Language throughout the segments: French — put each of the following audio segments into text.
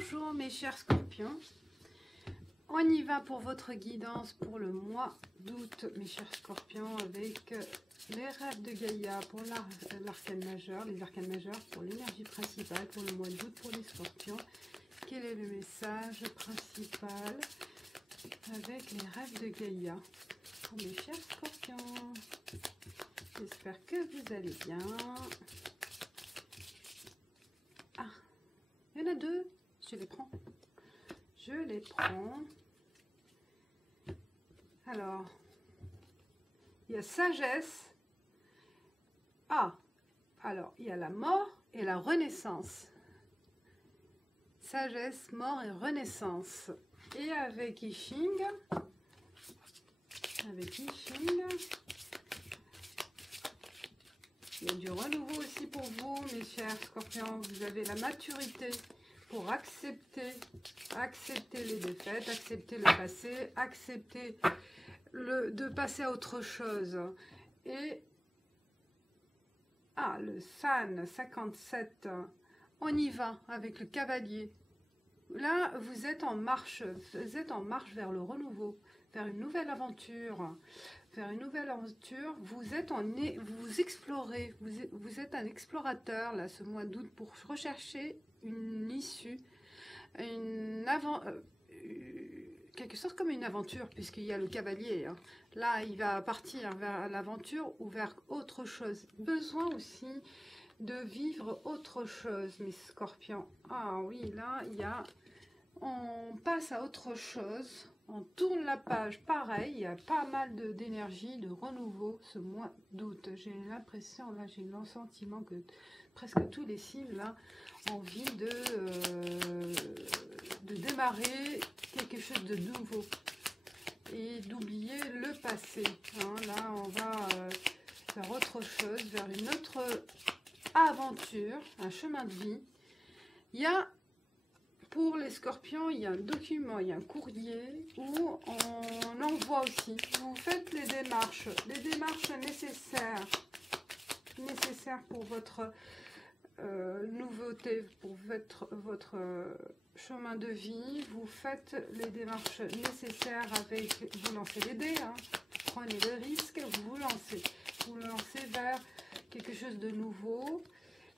Bonjour mes chers scorpions, on y va pour votre guidance pour le mois d'août mes chers scorpions avec les rêves de Gaïa pour l'arcane majeur, les arcanes majeurs pour l'énergie principale pour le mois d'août pour les scorpions. Quel est le message principal avec les rêves de Gaïa pour mes chers scorpions? J'espère que vous allez bien. Ah, il y en a deux. Je les prends. Je les prends. Alors, il y a sagesse. Ah, alors, il y a la mort et la renaissance. Sagesse, mort et renaissance. Et avec I Ching, il y a du renouveau aussi pour vous, mes chers scorpions. Vous avez la maturité pour accepter les défaites, accepter le passé, accepter de passer à autre chose. Et le San 57, on y va avec le cavalier. Là, vous êtes en marche vers le renouveau, vers une nouvelle aventure. Vous explorez, vous êtes un explorateur là ce mois d'août pour rechercher une issue, quelque chose comme une aventure puisqu'il y a le cavalier. Hein. Là, il va partir vers l'aventure ou vers autre chose. Besoin aussi de vivre autre chose, mes scorpions. Ah oui, là, on passe à autre chose. On tourne la page, pareil, il y a pas mal d'énergie, de renouveau ce mois d'août. J'ai l'impression, là, j'ai le sentiment que presque tous les signes, là, ont envie de démarrer quelque chose de nouveau et d'oublier le passé. Hein. Là, on va faire autre chose, vers une autre aventure, un chemin de vie. Il y a pour les scorpions, il y a un document, il y a un courrier où on envoie aussi. Vous faites les démarches nécessaires pour votre nouveauté, pour votre chemin de vie. Vous faites les démarches nécessaires vous lancez les dés, hein. Prenez le risque, vous lancez vers quelque chose de nouveau.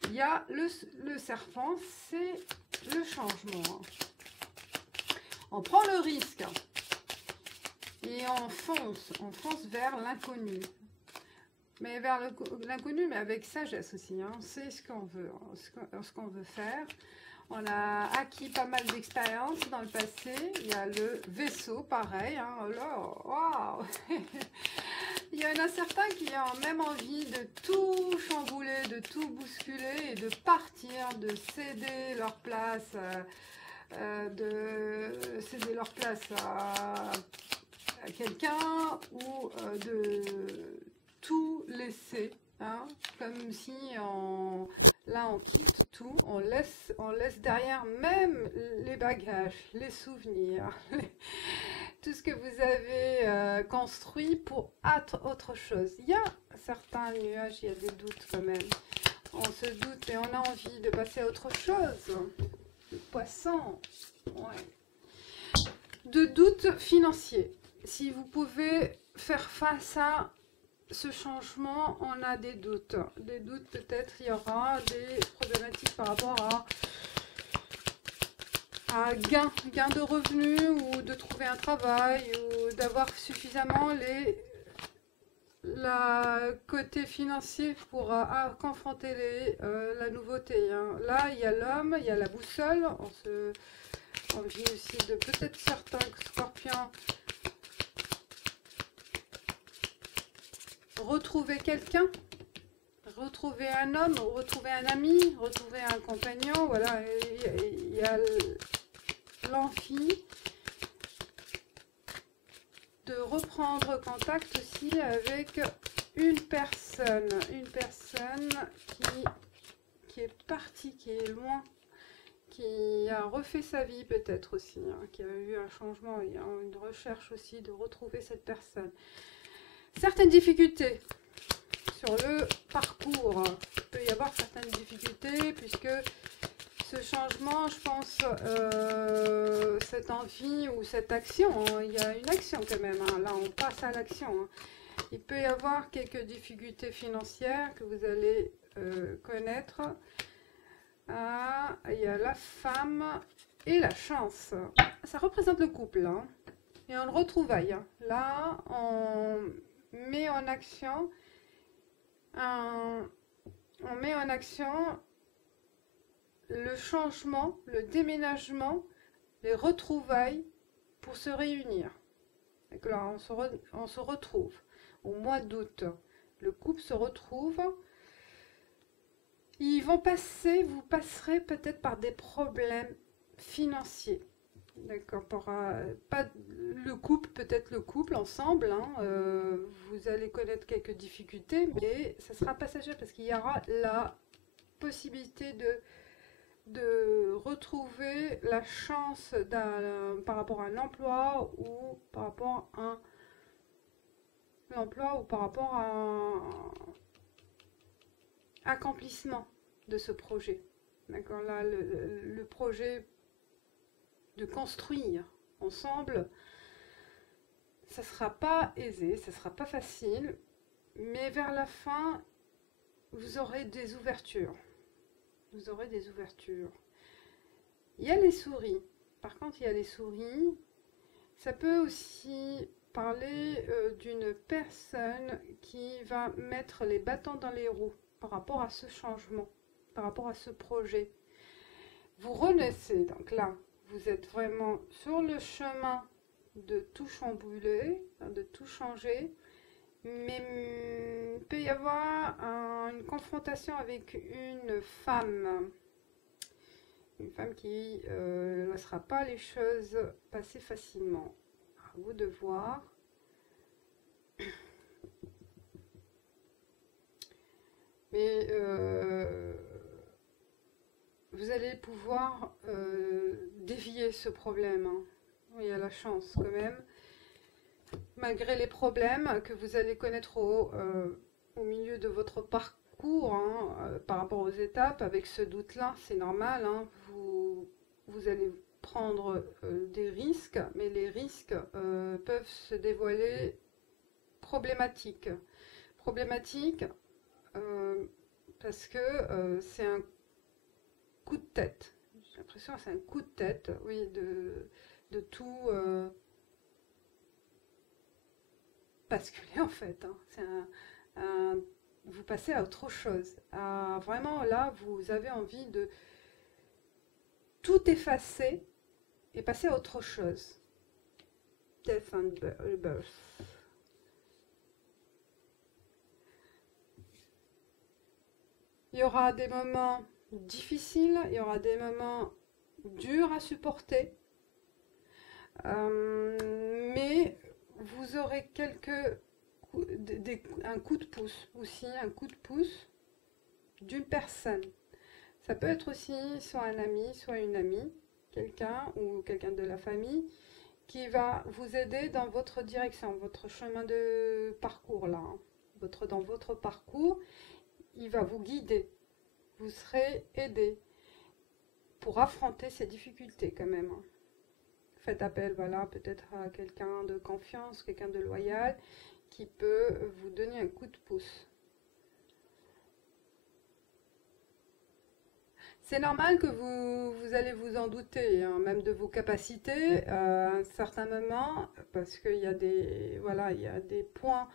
Il y a le serpent, c'est le changement. On prend le risque et on fonce vers l'inconnu. Mais vers l'inconnu, mais avec sagesse aussi. Hein. C'est ce qu'on veut faire. On a acquis pas mal d'expérience dans le passé. Il y a le vaisseau, pareil. Hein. Oh là, waouh. Il y en a certains qui ont même envie de tout chambouler, de tout bousculer et de partir, de céder leur place, à quelqu'un ou de tout laisser. Hein, comme si on quitte tout, on laisse derrière même les bagages, les souvenirs, tout ce que vous avez construit pour être autre chose. Il y a certains nuages, il y a des doutes quand même. On se doute et on a envie de passer à autre chose. Le poisson, ouais. De doutes financiers. Si vous pouvez faire face à ce changement, on a des doutes. Des doutes, peut-être il y aura des problématiques par rapport à gain de revenus ou de trouver un travail ou d'avoir suffisamment la côté financier pour confronter la nouveauté. Hein. Là, il y a l'homme, il y a la boussole. On vit aussi de peut-être certains scorpions. Retrouver quelqu'un, retrouver un homme, retrouver un ami, retrouver un compagnon, voilà, il y a l'envie de reprendre contact aussi avec une personne qui est partie, qui est loin, qui a refait sa vie peut-être aussi, hein, qui a eu un changement, il y a une recherche aussi de retrouver cette personne. Certaines difficultés sur le parcours. Il peut y avoir certaines difficultés puisque ce changement, je pense, cette envie ou cette action, hein, il y a une action quand même, hein, là on passe à l'action. Hein. Il peut y avoir quelques difficultés financières que vous allez connaître. Ah, il y a la femme et la chance. Ça représente le couple. Hein. Et on le retrouvaille. Hein. Là, on met en action le changement, le déménagement, les retrouvailles pour se réunir. Donc là, on se retrouve au mois d'août. Le couple se retrouve. Ils vont passer, vous passerez peut-être par des problèmes financiers. D'accord, pas le couple, peut-être le couple ensemble. Hein, vous allez connaître quelques difficultés, mais ça sera passager parce qu'il y aura la possibilité de retrouver la chance par rapport à un emploi ou par rapport à un accomplissement de ce projet. D'accord, là, le projet de construire ensemble, ça sera pas aisé, ça sera pas facile, mais vers la fin, vous aurez des ouvertures. Vous aurez des ouvertures. Il y a les souris. Par contre, il y a les souris. Ça peut aussi parler d'une personne qui va mettre les bâtons dans les roues par rapport à ce changement, par rapport à ce projet. Vous renaissez, donc là, vous êtes vraiment sur le chemin de tout chambouler, de tout changer, mais il peut y avoir une confrontation avec une femme qui ne laissera pas les choses passer facilement. À vous de voir. Mais vous allez pouvoir dévier ce problème. Hein. Il y a la chance quand même. Malgré les problèmes que vous allez connaître au milieu de votre parcours, hein, par rapport aux étapes, avec ce doute-là, c'est normal. Hein, vous allez prendre des risques, mais les risques peuvent se dévoiler problématiques. Problématiques parce que c'est un coup de tête. J'ai l'impression que c'est un coup de tête, oui, de tout basculer en fait. Hein. Vous passez à autre chose. Vraiment là, vous avez envie de tout effacer et passer à autre chose. Death and Rebirth. Il y aura des moments difficiles, il y aura des moments durs à supporter, mais vous aurez un coup de pouce aussi, un coup de pouce d'une personne. Ça peut être aussi soit un ami, soit une amie, quelqu'un ou quelqu'un de la famille qui va vous aider dans votre direction, votre chemin de parcours là, hein. Dans votre parcours. Il va vous guider, vous serez aidé pour affronter ces difficultés quand même. Faites appel, voilà, peut-être à quelqu'un de confiance, quelqu'un de loyal qui peut vous donner un coup de pouce. C'est normal que vous allez vous en douter, hein, même de vos capacités à un certain moment, parce qu'il y a des points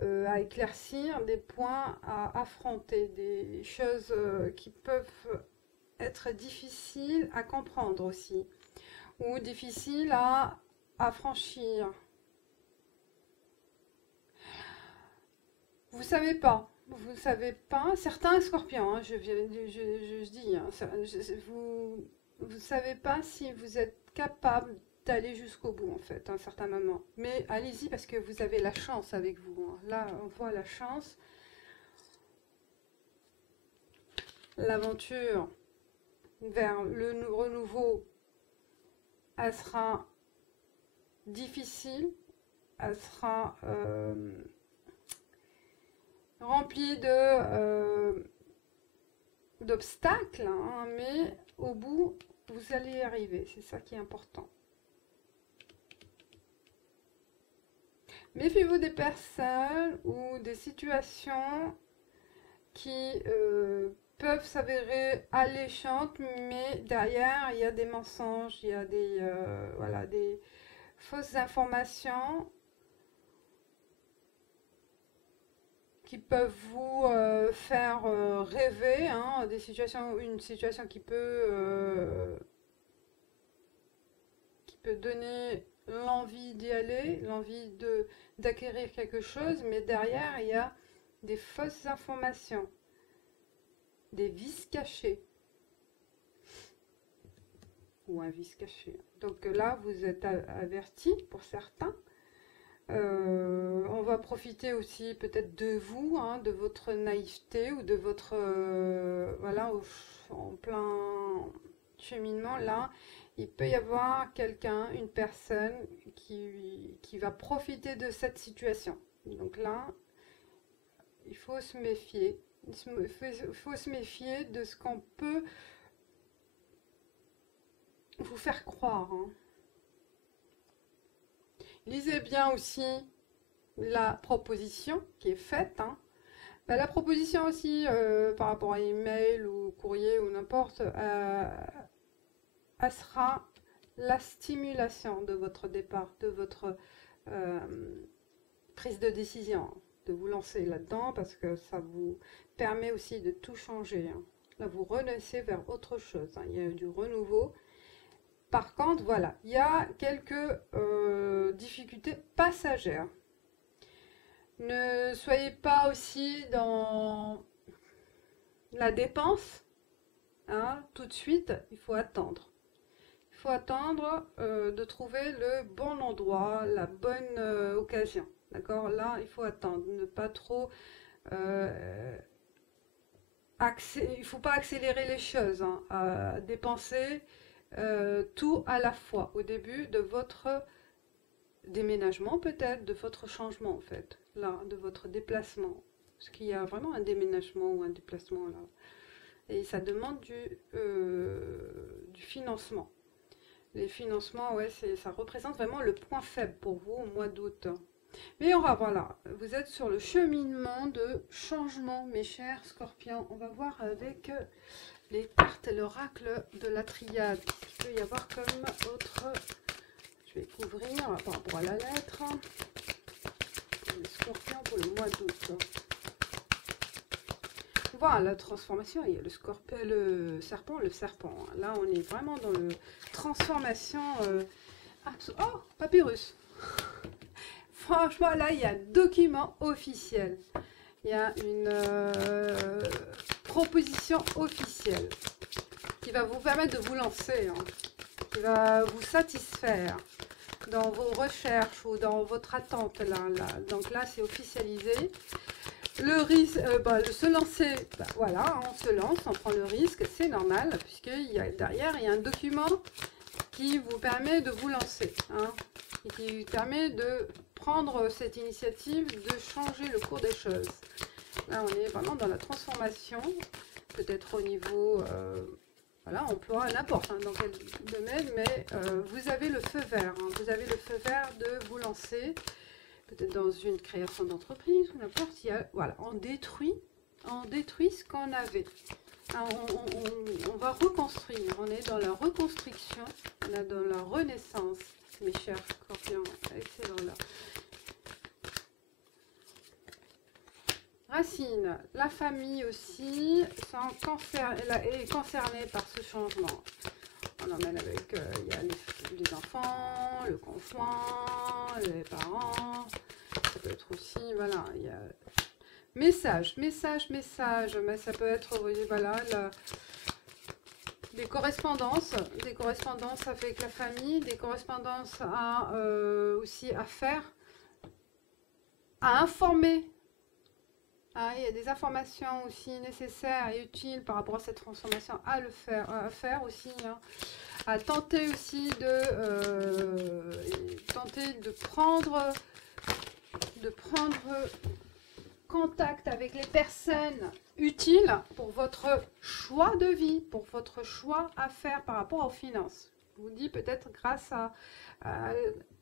à éclaircir, des points à affronter, des choses qui peuvent être difficiles à comprendre aussi, ou difficiles à franchir. Vous savez pas, certains scorpions, hein, je dis, hein, vous savez pas si vous êtes capable d'aller jusqu'au bout en fait, à un certain moment. Mais allez-y parce que vous avez la chance avec vous. Hein. Là, on voit la chance. L'aventure vers le renouveau, elle sera difficile, elle sera remplie d'obstacles, hein, mais au bout, vous allez y arriver. C'est ça qui est important. Méfiez-vous des personnes ou des situations qui peuvent s'avérer alléchantes, mais derrière, il y a des mensonges, il y a des, voilà, des fausses informations qui peuvent vous faire rêver, hein, des situations, une situation qui peut donner l'envie d'y aller, l'envie d'acquérir quelque chose, mais derrière, il y a des fausses informations, des vices cachés, ou un vice caché. Donc là, vous êtes avertis pour certains. On va profiter aussi peut-être de vous, hein, de votre naïveté ou de votre... voilà, en plein cheminement, là, il peut y avoir quelqu'un, une personne qui va profiter de cette situation. Donc là, il faut se méfier. Il faut se méfier de ce qu'on peut vous faire croire. Hein. Lisez bien aussi la proposition qui est faite. Hein. Ben, la proposition aussi, par rapport à email ou courrier ou n'importe, elle sera la stimulation de votre départ, de votre prise de décision, de vous lancer là-dedans parce que ça vous permet aussi de tout changer. Hein. Là, vous renaissez vers autre chose. Hein. Il y a du renouveau. Par contre, voilà, il y a quelques difficultés passagères. Ne soyez pas aussi dans la dépense, hein, tout de suite, il faut attendre. Il faut attendre de trouver le bon endroit, la bonne occasion. D'accord? Là, il faut attendre, ne pas trop... il ne faut pas accélérer les choses, hein, dépenser tout à la fois, au début de votre déménagement peut-être, de votre changement en fait, là, de votre déplacement. Parce qu'il y a vraiment un déménagement ou un déplacement là. Et ça demande du financement. Les financements, ouais, ça représente vraiment le point faible pour vous au mois d'août. Mais on va voir là, vous êtes sur le cheminement de changement, mes chers scorpions. On va voir avec les cartes, l'oracle de la triade. Il peut y avoir comme autre... Je vais couvrir par rapport à la lettre. Les scorpions pour le mois d'août. Voilà, la transformation, il y a le scorpion, le serpent. Là, on est vraiment dans le transformation. Oh, papyrus. Franchement, là, il y a un document officiel. Il y a une proposition officielle qui va vous permettre de vous lancer, hein, qui va vous satisfaire dans vos recherches ou dans votre attente. Là. Donc là, c'est officialisé. Le risque, se lancer, voilà, on se lance, on prend le risque, c'est normal, puisque derrière, il y a un document qui vous permet de vous lancer, hein, et qui vous permet de prendre cette initiative, de changer le cours des choses. Là, on est vraiment dans la transformation, peut-être au niveau, voilà, emploi, n'importe, hein, dans quel domaine, mais vous avez le feu vert, hein, vous avez le feu vert de vous lancer, peut-être dans une création d'entreprise ou n'importe, voilà, on détruit ce qu'on avait. Alors, on va reconstruire, on est dans la reconstruction, on est dans la renaissance, mes chers scorpions, excellent là. Racine, la famille aussi est concernée par ce changement. On emmène avec, il y a les enfants, le conjoint, les parents, ça peut être aussi, voilà, il y a message, mais ça peut être, voilà, des correspondances avec la famille, des correspondances aussi à faire, à informer. Il y a des informations aussi nécessaires et utiles par rapport à cette transformation à faire aussi, hein, à tenter aussi de prendre contact avec les personnes utiles pour votre choix de vie, pour votre choix à faire par rapport aux finances. Je vous dis peut-être grâce à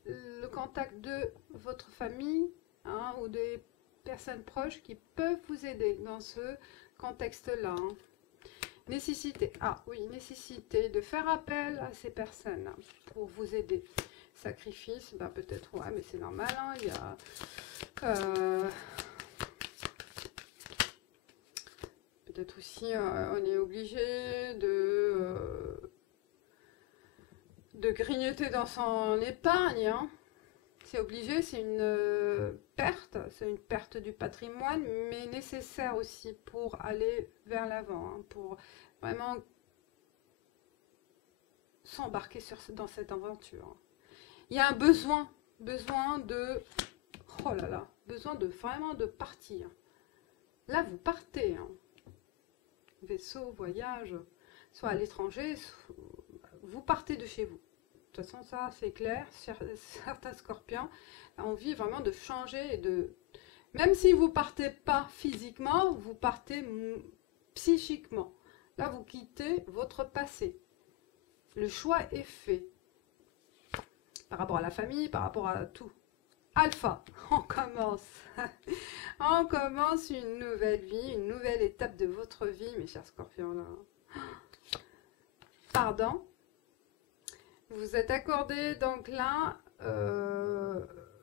le contact de votre famille, hein, ou des personnes proches qui peuvent vous aider dans ce contexte-là. Hein. Nécessité, nécessité de faire appel à ces personnes pour vous aider. Sacrifice, ben peut-être, ouais, mais c'est normal, hein, il y a... peut-être aussi, on est obligé de grignoter dans son épargne, hein. C'est obligé, c'est une perte du patrimoine, mais nécessaire aussi pour aller vers l'avant, hein, pour vraiment s'embarquer dans cette aventure. Il y a un besoin de, oh là là, besoin de vraiment de partir. Là, vous partez, hein. Vaisseau, voyage, soit à l'étranger, vous partez de chez vous. De toute façon, ça, c'est clair. Certains scorpions ont envie vraiment de changer. Même si vous ne partez pas physiquement, vous partez psychiquement. Là, vous quittez votre passé. Le choix est fait. Par rapport à la famille, par rapport à tout. Alpha, on commence. On commence une nouvelle vie, une nouvelle étape de votre vie, mes chers scorpions. Là. Pardon. Vous êtes accordé, donc là,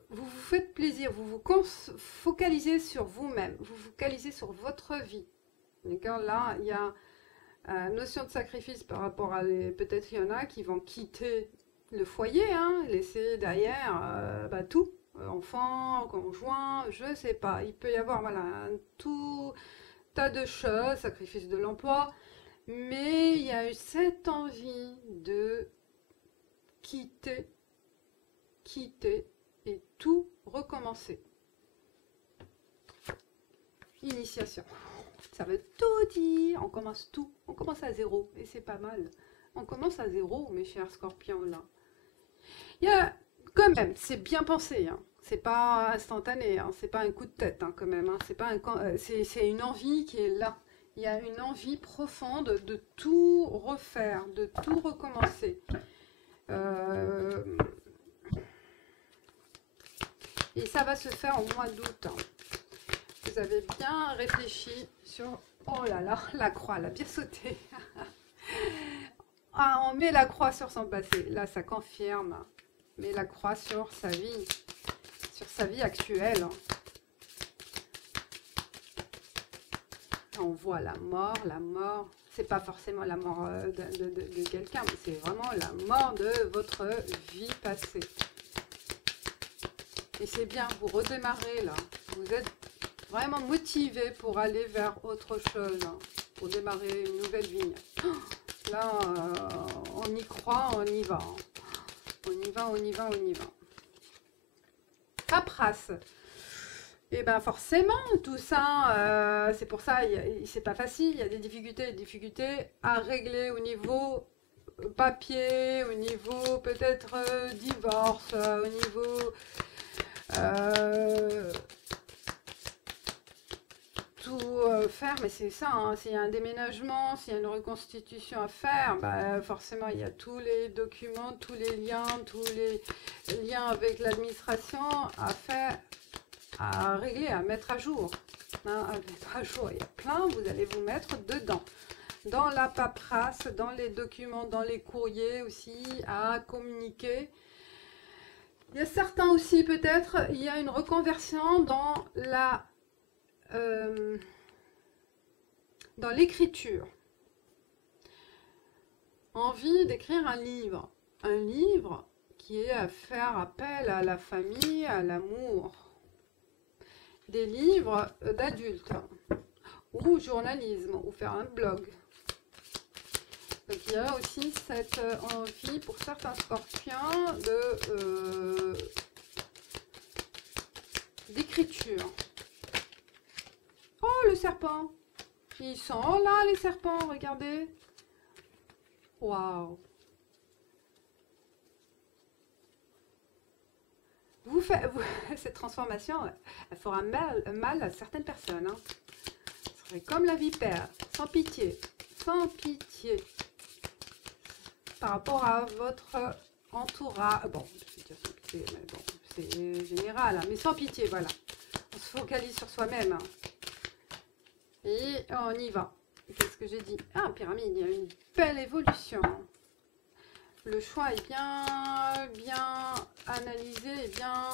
vous vous faites plaisir, vous vous focalisez sur vous-même, vous vous focalisez sur votre vie. D'accord, là, il y a une notion de sacrifice par rapport à peut-être il y en a qui vont quitter le foyer, hein, laisser derrière tout, enfants, conjoints, je ne sais pas. Il peut y avoir voilà, un tout tas de choses, sacrifice de l'emploi, mais il y a eu cette envie de quitter et tout recommencer. Initiation. Ça veut tout dire. On commence tout. On commence à zéro. Et c'est pas mal. On commence à zéro, mes chers scorpions, là. Il y a, quand même, c'est bien pensé. Hein. C'est pas instantané. Hein. C'est pas un coup de tête, hein, quand même. Hein. C'est une envie qui est là. Il y a une envie profonde de tout refaire, de tout recommencer. Et ça va se faire au mois d'août. Hein. Vous avez bien réfléchi sur... Oh là là, la croix, elle a bien sauté. Ah, on met la croix sur son passé. Là, ça confirme. On met la croix sur sa vie actuelle. On voit la mort. C'est pas forcément la mort de quelqu'un, mais c'est vraiment la mort de votre vie passée. Et c'est bien, vous redémarrez là. Vous êtes vraiment motivé pour aller vers autre chose, hein, pour démarrer une nouvelle vie. Là, on y croit, on y va. Hein. On y va. Paperasse. Et bien forcément, tout ça, c'est pour ça, c'est pas facile, il y a des difficultés à régler au niveau papier, au niveau peut-être divorce, au niveau tout faire, mais c'est ça, hein, s'il y a un déménagement, s'il y a une reconstitution à faire, bah, forcément il y a tous les documents, tous les liens avec l'administration à faire, à régler, à mettre à jour. Hein, à mettre à jour, il y a plein, vous allez vous mettre dedans. Dans la paperasse, dans les documents, dans les courriers aussi, à communiquer. Il y a certains aussi, peut-être, il y a une reconversion dans l'écriture. Envie d'écrire un livre. Un livre qui est à faire appel à la famille, à l'amour. Des livres d'adultes, ou journalisme, ou faire un blog. Donc il y a aussi cette envie pour certains scorpions d'écriture. Oh, le serpent! Ils sont là, les serpents, regardez! Waouh! cette transformation, elle fera mal à certaines personnes. Hein. Ce serait comme la vipère, sans pitié, par rapport à votre entourage. Bon, je vais dire sans pitié, mais bon, c'est général, hein, mais sans pitié, voilà. On se focalise sur soi-même. Hein. Et on y va. Qu'est-ce que j'ai dit? Ah, pyramide, il y a une belle évolution. Le choix est bien analysé et bien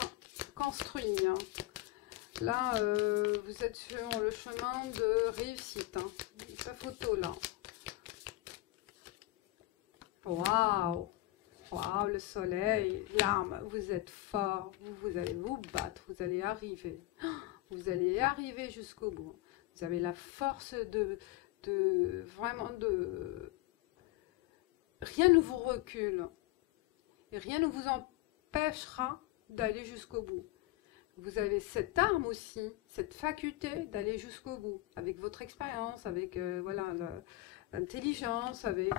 construit. Hein. Là, vous êtes sur le chemin de réussite. Hein. Pas photo, là. Waouh! Waouh, le soleil, l'arme, vous êtes fort, vous allez vous battre, vous allez arriver. Vous allez arriver jusqu'au bout. Vous avez la force vraiment de... Rien ne vous recule. Et rien ne vous empêchera d'aller jusqu'au bout. Vous avez cette arme aussi, cette faculté d'aller jusqu'au bout. Avec votre expérience, avec voilà, l'intelligence, avec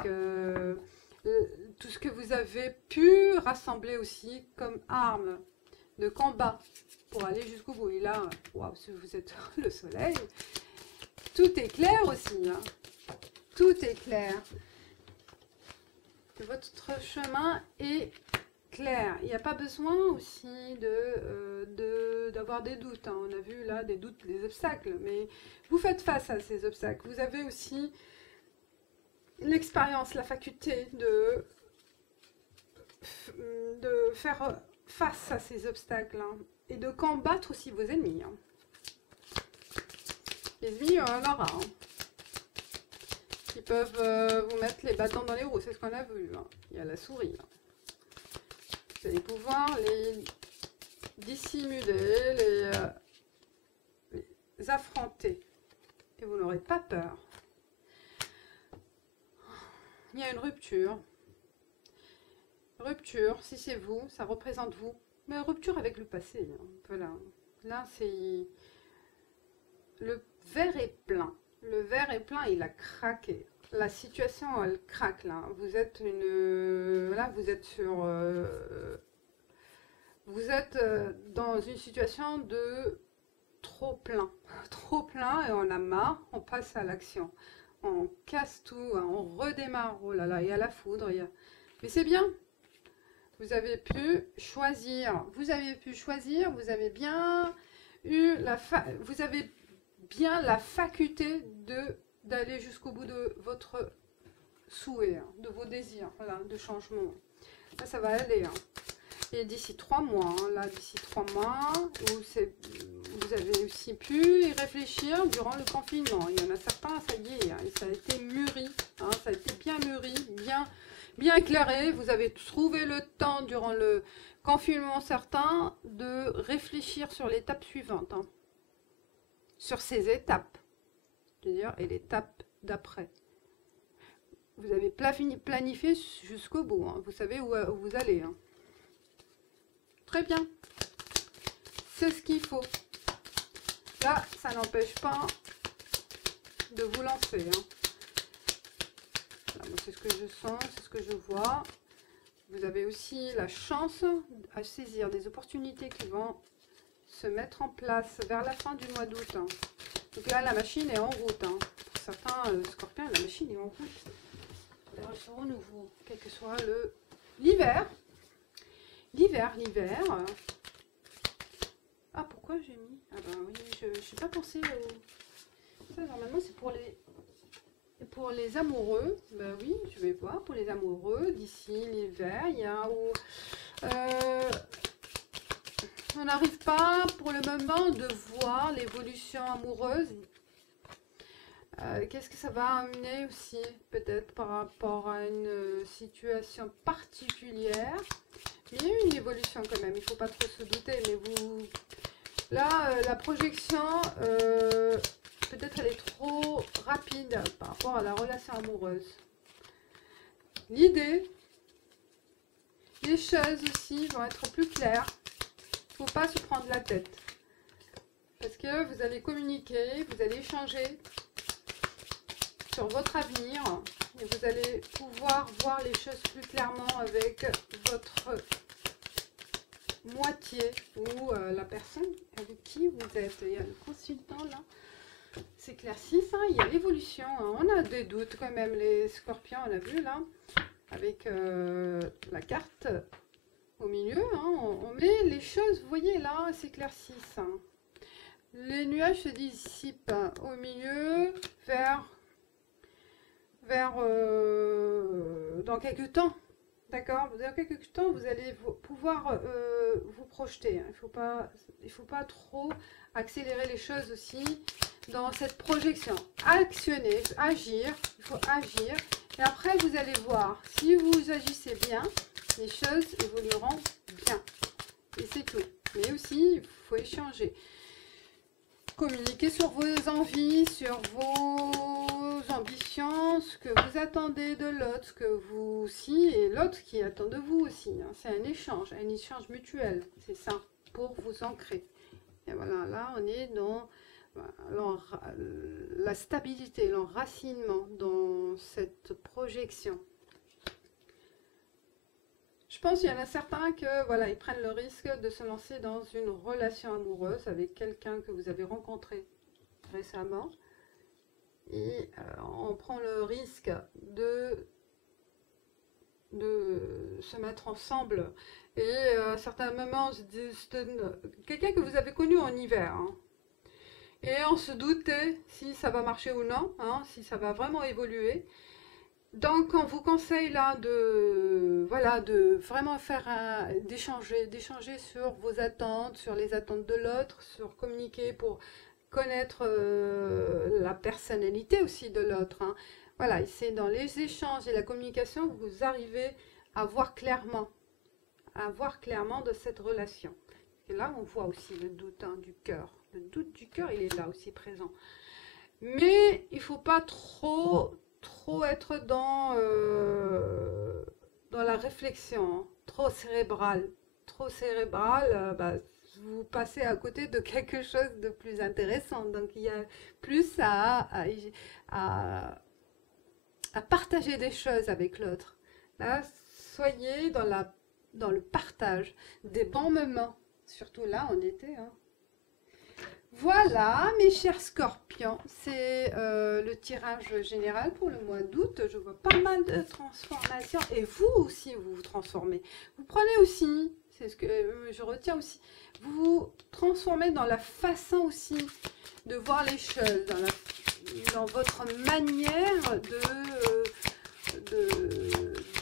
tout ce que vous avez pu rassembler aussi comme arme de combat pour aller jusqu'au bout. Et là, waouh, si vous êtes le soleil, tout est clair aussi. Hein. Tout est clair. Votre chemin est clair. Il n'y a pas besoin aussi d'avoir des doutes. Hein. On a vu là des doutes, des obstacles. Mais vous faites face à ces obstacles. Vous avez aussi l'expérience, la faculté de faire face à ces obstacles. Hein, et de combattre aussi vos ennemis. Hein. Les ennemis, on en aura. Hein. Ils peuvent vous mettre les bâtons dans les roues, c'est ce qu'on a vu. Hein. Il y a la souris. Hein. Vous allez pouvoir les dissimuler, les affronter. Et vous n'aurez pas peur. Il y a une rupture. Rupture, si c'est vous, ça représente vous. Mais rupture avec le passé. Hein. Voilà. Là, c'est... Le verre est plein. Le verre est plein, il a craqué. La situation, elle craque là. Vous êtes là, vous êtes sur... vous êtes dans une situation de trop plein. Trop plein et on a marre, on passe à l'action. On casse tout, hein, on redémarre. Oh là là, il y a la foudre. Mais c'est bien. Vous avez pu choisir. Vous avez pu choisir. Vous avez bien eu vous avez bien la faculté d'aller jusqu'au bout de votre souhait, hein, de vos désirs, voilà, de changement. Là, ça va aller. Hein. Et d'ici 3 mois, hein, là, d'ici 3 mois, vous avez aussi pu y réfléchir durant le confinement. Il y en a certains, ça y est, hein, ça a été mûri, hein, ça a été bien mûri, bien éclairé. Vous avez trouvé le temps durant le confinement, certains, de réfléchir sur l'étape suivante. Hein. Sur ces étapes, c'est-à-dire et l'étape d'après. Vous avez planifié jusqu'au bout, hein. Vous savez où vous allez. Hein. Très bien. C'est ce qu'il faut. Là, ça n'empêche pas de vous lancer. Hein. C'est ce que je sens, c'est ce que je vois. Vous avez aussi la chance à saisir des opportunités qui vont se mettre en place vers la fin du mois d'août. Hein. Donc là, la machine est en route. Hein. Pour certains scorpions, la machine est en route. Elle se renouvelle, quel que soit l'hiver. L'hiver. Ah, pourquoi j'ai mis... Ah ben oui, je n'ai pas pensé au... Ça, normalement, c'est pour les amoureux. Ben oui, je vais voir. Pour les amoureux, d'ici l'hiver, il y a où... on n'arrive pas pour le moment de voir l'évolution amoureuse. Qu'est-ce que ça va amener aussi, peut-être par rapport à une situation particulière. Il y a une évolution quand même, il ne faut pas trop se douter, mais vous... Là, la projection, peut-être elle est trop rapide par rapport à la relation amoureuse. L'idée, les choses aussi vont être plus claires. Il ne faut pas se prendre la tête. Parce que vous allez communiquer, vous allez échanger sur votre avenir. Et vous allez pouvoir voir les choses plus clairement avec moitié ou la personne avec qui vous êtes. Il y a le consultant là, s'éclaircissent, hein, il y a l'évolution. Hein. On a des doutes quand même, les scorpions, on a vu là, avec la carte au milieu. Hein, on met les choses, vous voyez là, s'éclaircissent. Hein. Les nuages se dissipent au milieu vers dans quelques temps. D'accord, dans quelques temps, vous allez pouvoir vous projeter. Il faut pas trop accélérer les choses aussi dans cette projection. Actionner, agir, il faut agir. Et après, vous allez voir, si vous agissez bien, les choses évolueront bien. Et c'est tout. Mais aussi, il faut échanger. Communiquer sur vos envies, sur vos ambitions, ce que vous attendez de l'autre, ce que vous aussi, et l'autre qui attend de vous aussi. Hein. C'est un échange mutuel, c'est ça, pour vous ancrer. Et voilà, là on est dans la stabilité, l'enracinement dans cette projection. Je pense qu'il y en a certains que voilà, ils prennent le risque de se lancer dans une relation amoureuse avec quelqu'un que vous avez rencontré récemment. Et on prend le risque de se mettre ensemble. Et à certains moments, quelqu'un que vous avez connu en hiver. Hein. Et on se doutait si ça va marcher ou non, hein, si ça va vraiment évoluer. Donc, on vous conseille là de vraiment faire d'échanger sur vos attentes, sur les attentes de l'autre, sur communiquer pour connaître la personnalité aussi de l'autre. Hein. Voilà, c'est dans les échanges et la communication que vous arrivez à voir clairement de cette relation. Et là, on voit aussi le doute hein, du cœur. Le doute du cœur, il est là aussi présent. Mais il ne faut pas trop être dans la réflexion, hein, trop cérébrale. Trop cérébrale, vous passez à côté de quelque chose de plus intéressant. Donc, il y a plus à partager des choses avec l'autre. Là, soyez dans le partage des bons moments. Surtout là, en été. Hein. Voilà, mes chers scorpions, c'est le tirage général pour le mois d'août. Je vois pas mal de transformations. Et vous aussi, vous vous transformez. Vous prenez aussi, c'est ce que je retiens aussi, vous vous transformez dans la façon aussi de voir les choses, dans votre manière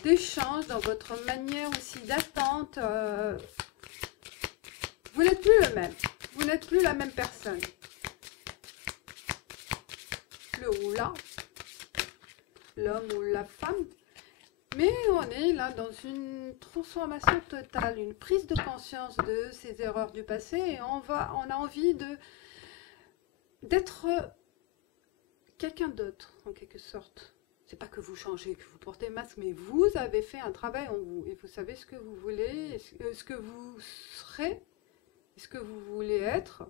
d'échange, dans votre manière aussi d'attente. Vous n'êtes plus le même. Vous n'êtes plus la même personne. Le ou la, l'homme ou la femme. Mais on est là dans une transformation totale, une prise de conscience de ces erreurs du passé. Et on a envie d'être quelqu'un d'autre, en quelque sorte. C'est pas que vous changez, que vous portez masque, mais vous avez fait un travail en vous. Et vous savez ce que vous voulez, ce que vous serez. Est-ce que vous voulez être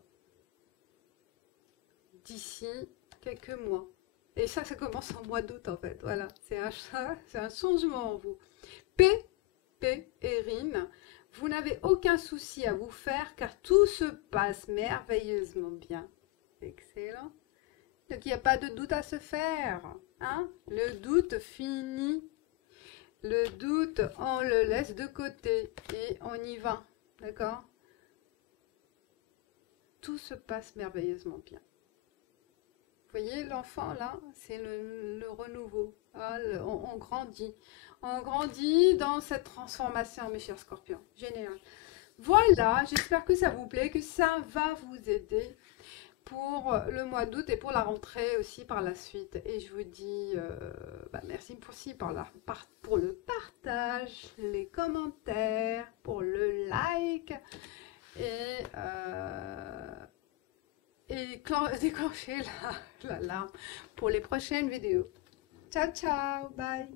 d'ici quelques mois? Et ça commence en mois d'août en fait. Voilà, c'est un changement en vous. P et Rine, vous n'avez aucun souci à vous faire car tout se passe merveilleusement bien. Excellent. Donc il n'y a pas de doute à se faire. Hein? Le doute finit. Le doute, on le laisse de côté et on y va. D'accord? Tout se passe merveilleusement bien. Vous voyez, l'enfant, là, c'est le renouveau. Ah, on grandit. On grandit dans cette transformation, mes chers scorpions. Génial. Voilà, j'espère que ça vous plaît, que ça va vous aider pour le mois d'août et pour la rentrée aussi par la suite. Et je vous dis merci pour le partage, les commentaires, pour le like. Et déclencher l'alarme pour les prochaines vidéos. Ciao, ciao, bye.